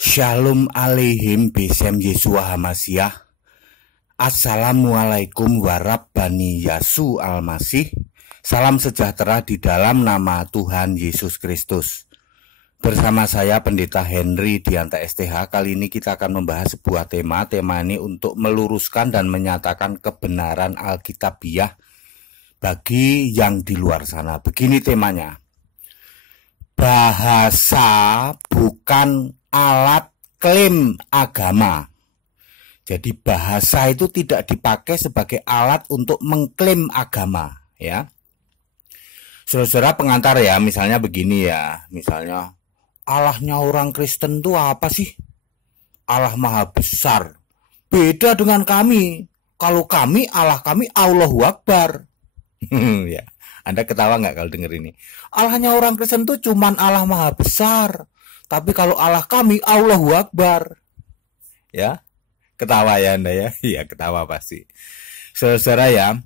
Shalom alaihim bisem Yesua Hamasyah. Assalamualaikum warabbani Yasu Almasih. Salam sejahtera di dalam nama Tuhan Yesus Kristus. Bersama saya Pendeta Henry Dianta STH. Kali ini kita akan membahas sebuah tema. Tema ini untuk meluruskan dan menyatakan kebenaran Alkitabiah bagi yang di luar sana. Begini temanya. Bahasa bukan alat klaim agama. Jadi bahasa itu tidak dipakai sebagai alat untuk mengklaim agama, ya. Saudara-saudara pengantar ya, misalnya begini ya, misalnya Allahnya orang Kristen itu apa sih? Allah Maha Besar. Beda dengan kami. Kalau kami, Allah kami Allahu Akbar. Ya. Anda ketawa nggak kalau denger ini? Allahnya orang Kristen itu cuman Allah Maha Besar. Tapi kalau Allah kami Allahu Akbar. Ya, ketawa ya Anda ya? Iya ketawa pasti. Saudara ya,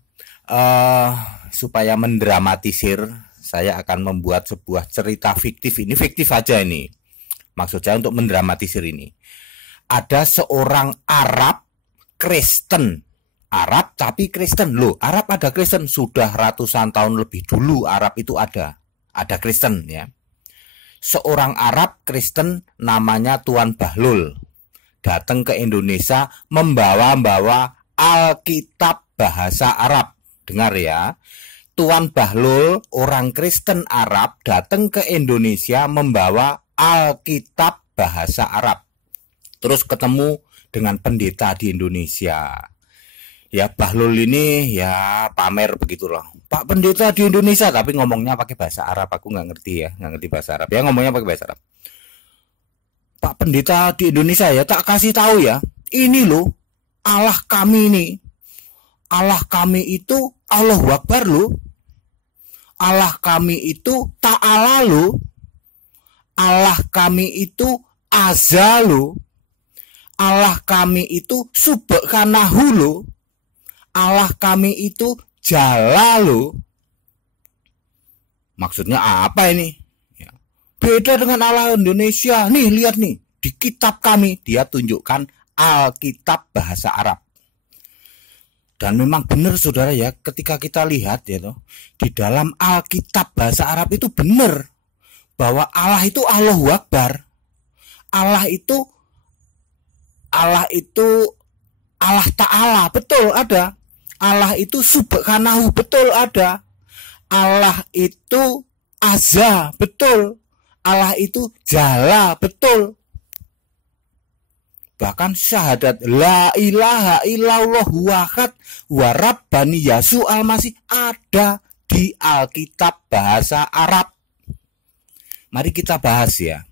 supaya mendramatisir, saya akan membuat sebuah cerita fiktif. Ini fiktif aja ini. Maksud saya untuk mendramatisir ini. Ada seorang Arab Kristen. Arab tapi Kristen. Loh, Arab ada Kristen. Sudah ratusan tahun lebih dulu Arab itu ada Kristen ya. Seorang Arab Kristen namanya Tuan Bahlul datang ke Indonesia membawa Alkitab bahasa Arab. Dengar ya. Tuan Bahlul, orang Kristen Arab, datang ke Indonesia membawa Alkitab bahasa Arab. Terus ketemu dengan pendeta di Indonesia. Ya, Bahlul ini ya pamer begitulah. Pak pendeta di Indonesia, tapi ngomongnya pakai bahasa Arab. Aku nggak ngerti ya, nggak ngerti bahasa Arab. Ya ngomongnya pakai bahasa Arab. Pak pendeta di Indonesia ya, tak kasih tahu ya. Ini loh, Allah kami ini. Allah kami itu Allahu Akbar loh. Allah kami itu Ta'ala loh. Allah kami itu Azza loh. Allah kami itu Subhanahu loh. Allah kami itu Jalla loh. Maksudnya apa ini? Ya. Beda dengan Allah Indonesia. Nih lihat nih, di kitab kami dia tunjukkan Alkitab bahasa Arab. Dan memang benar saudara ya, ketika kita lihat ya toh, di dalam Alkitab bahasa Arab itu benar bahwa Allah itu Allahu Akbar. Allah itu Allah Ta'ala, betul ada. Allah itu Subhanahu, betul ada. Allah itu Azza, betul. Allah itu Jalla, betul. Bahkan syahadat la ilaha illallah wahad wa rabbani Yasu Almasih ada di Alkitab bahasa Arab. Mari kita bahas ya.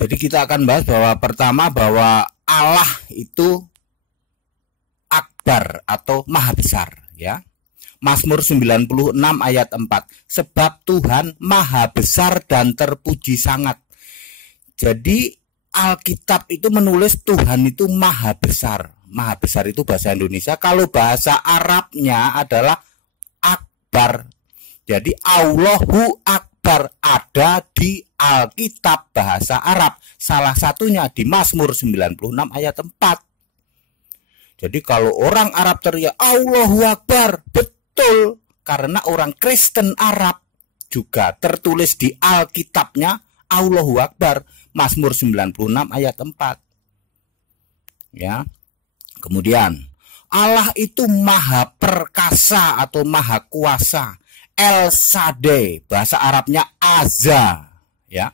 Jadi kita akan bahas bahwa pertama bahwa Allah itu Akbar atau Maha Besar ya. Mazmur 96 ayat 4. Sebab Tuhan Maha Besar dan terpuji sangat. Jadi Alkitab itu menulis Tuhan itu Maha Besar. Maha Besar itu bahasa Indonesia. Kalau bahasa Arabnya adalah Akbar. Jadi Allahu Akbar ada di Alkitab bahasa Arab. Salah satunya di Mazmur 96 ayat 4. Jadi kalau orang Arab teriak Allahu Akbar, betul. Karena orang Kristen Arab juga tertulis di Alkitabnya Allahu Akbar. Mazmur 96 ayat 4. Ya. Kemudian Allah itu Maha Perkasa atau Maha Kuasa. El Shaddai, bahasa Arabnya Azza, ya.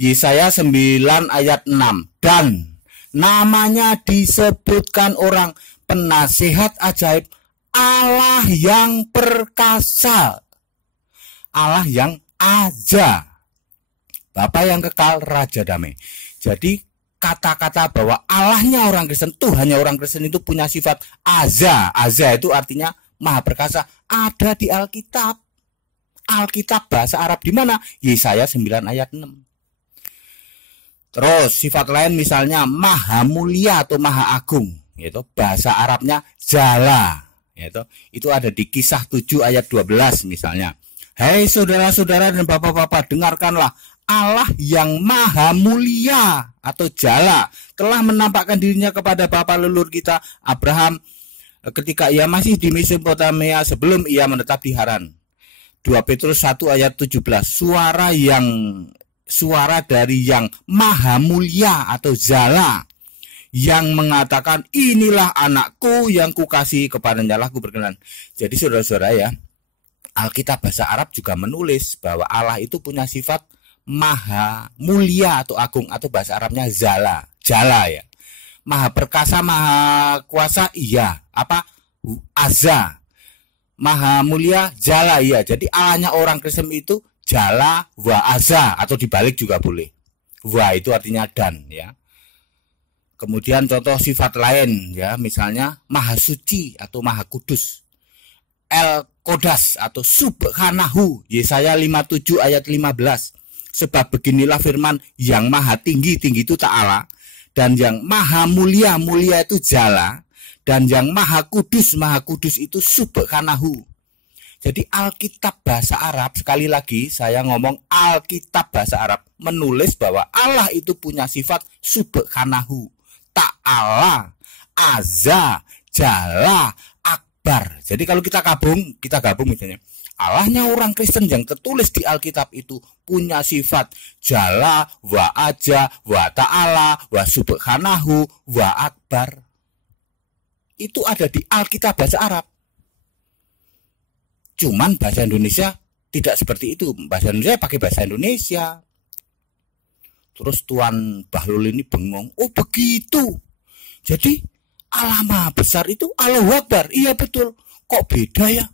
Yesaya 9 ayat 6. Dan namanya disebutkan orang penasihat ajaib, Allah yang perkasa, Allah yang Azza, Bapa yang kekal, Raja damai. Jadi kata-kata bahwa Allahnya orang Kristen, Tuhannya orang Kristen itu punya sifat Azza. Azza itu artinya Maha Perkasa, ada di Alkitab. Alkitab bahasa Arab di mana? Yesaya 9 ayat 6. Terus sifat lain misalnya Maha Mulia atau Maha Agung, yaitu bahasa Arabnya Jalla, yaitu itu ada di Kisah 7 ayat 12 misalnya. Hei saudara-saudara dan bapak-bapak, dengarkanlah, Allah yang maha mulia atau jala telah menampakkan dirinya kepada bapa leluhur kita Abraham ketika ia masih di Mesopotamia sebelum ia menetap di Haran. 2 Petrus 1 ayat 17. Suara dari yang maha mulia atau jala yang mengatakan, inilah anakku yang kukasihi, kepadanya lah ku berkenan. Jadi saudara-saudara ya, Alkitab bahasa Arab juga menulis bahwa Allah itu punya sifat maha mulia atau agung, atau bahasa Arabnya jala ya. Maha perkasa, maha kuasa, iya. Apa? Azza. Maha mulia, jala, iya. Jadi Allahnya orang Kristen itu jala wa azza, atau dibalik juga boleh. Wa itu artinya dan ya. Kemudian contoh sifat lain ya, misalnya maha suci atau maha kudus. El Kodas atau Subhanahu, Yesaya 57 ayat 15. Sebab beginilah firman yang maha tinggi, tinggi itu ta'ala, dan yang maha mulia, mulia itu jala, dan yang maha kudus itu Subhanahu. Jadi Alkitab bahasa Arab, sekali lagi saya ngomong Alkitab bahasa Arab, menulis bahwa Allah itu punya sifat Subhanahu, ta'ala, azza, jala, akbar. Jadi kalau kita gabung misalnya, Allahnya orang Kristen yang tertulis di Alkitab itu punya sifat jala, wa aja, wa ta'ala, wa subhanahu, wa akbar. Itu ada di Alkitab bahasa Arab. Cuman bahasa Indonesia tidak seperti itu. Bahasa Indonesia pakai bahasa Indonesia. Terus Tuan Bahlul ini bengong, oh begitu. Jadi Allah Maha Besar itu Allahu Akbar. Iya betul. Kok beda ya?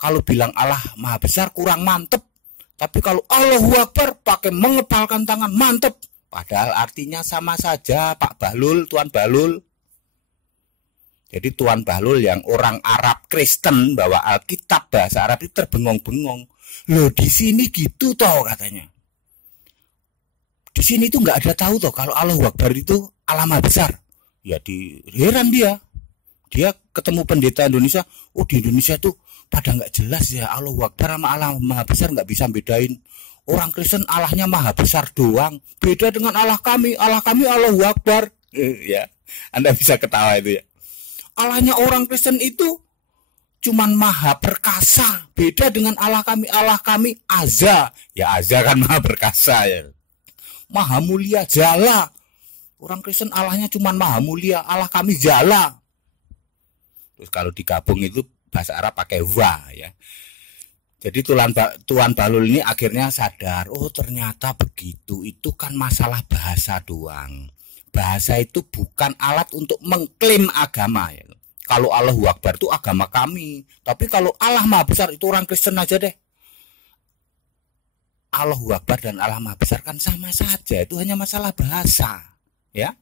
Kalau bilang Allah Maha Besar kurang mantep. Tapi kalau Allahu Akbar pakai mengepalkan tangan, mantep. Padahal artinya sama saja, Pak Bahlul, Tuan Bahlul. Jadi Tuan Bahlul yang orang Arab Kristen bawa Alkitab bahasa Arab itu terbengong-bengong. Loh di sini gitu toh katanya. Di sini tuh nggak ada tahu toh kalau Allahu Akbar itu Allah Maha Besar. Ya heran dia. Dia ketemu pendeta Indonesia, oh di Indonesia tuh pada nggak jelas ya, Allahu Akbar sama Allah Maha Besar nggak bisa bedain. Orang Kristen Allahnya Maha Besar doang, beda dengan Allah kami Allahu Akbar. Ya, Anda bisa ketawa itu ya. Allahnya orang Kristen itu cuman Maha Perkasa, beda dengan Allah kami Azza. Ya Azza kan Maha Perkasa ya. Maha Mulia, Jala. Orang Kristen Allahnya cuman Maha Mulia, Allah kami Jala. Terus kalau digabung itu bahasa Arab pakai wa ya. Jadi Tuan Bahlul ini akhirnya sadar, oh ternyata begitu. Itu kan masalah bahasa doang. Bahasa itu bukan alat untuk mengklaim agama ya. Kalau Allahu Akbar itu agama kami. Tapi kalau Allah Maha Besar itu orang Kristen aja deh. Allahu Akbar dan Allah Maha Besar kan sama saja. Itu hanya masalah bahasa ya.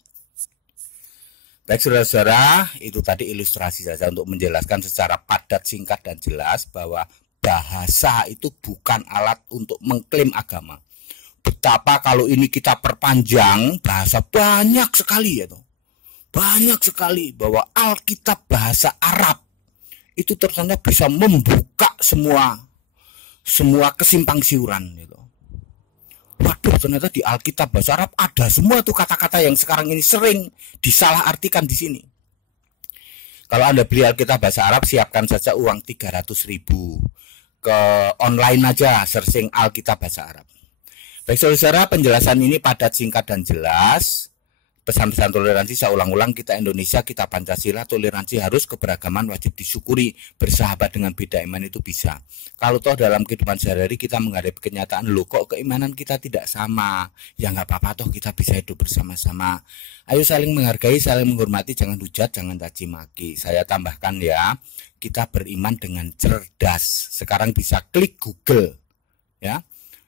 Baik saudara-saudara, itu tadi ilustrasi saja untuk menjelaskan secara padat, singkat, dan jelas bahwa bahasa itu bukan alat untuk mengklaim agama. Betapa kalau ini kita perpanjang, bahasa banyak sekali ya. Banyak sekali bahwa Alkitab bahasa Arab itu ternyata bisa membuka semua kesimpang siuran gitu. Waduh, ternyata di Alkitab bahasa Arab ada semua tuh kata-kata yang sekarang ini sering disalahartikan di sini. Kalau Anda beli Alkitab bahasa Arab, siapkan saja uang 300.000 ke online aja, searching Alkitab bahasa Arab. Baik saudara, penjelasan ini padat, singkat, dan jelas. Pesan-pesan toleransi saya ulang-ulang, kita Indonesia, kita Pancasila, toleransi harus, keberagaman wajib disyukuri, bersahabat dengan beda iman itu bisa. Kalau toh dalam kehidupan sehari-hari kita menghadapi kenyataan, loh kok keimanan kita tidak sama, ya nggak apa-apa toh kita bisa hidup bersama-sama. Ayo saling menghargai, saling menghormati, jangan hujat, jangan caci maki. Saya tambahkan ya, kita beriman dengan cerdas. Sekarang bisa klik Google ya.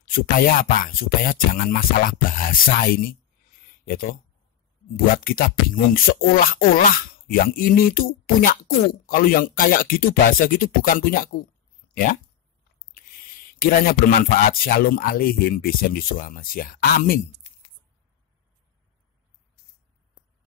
Supaya apa? Supaya jangan masalah bahasa ini ya toh buat kita bingung, seolah-olah yang ini itu punyaku. Kalau yang kayak gitu bahasa gitu bukan punyaku ya. Kiranya bermanfaat. Shalom aleihim, Besem Yeshua Mashiach. Amin.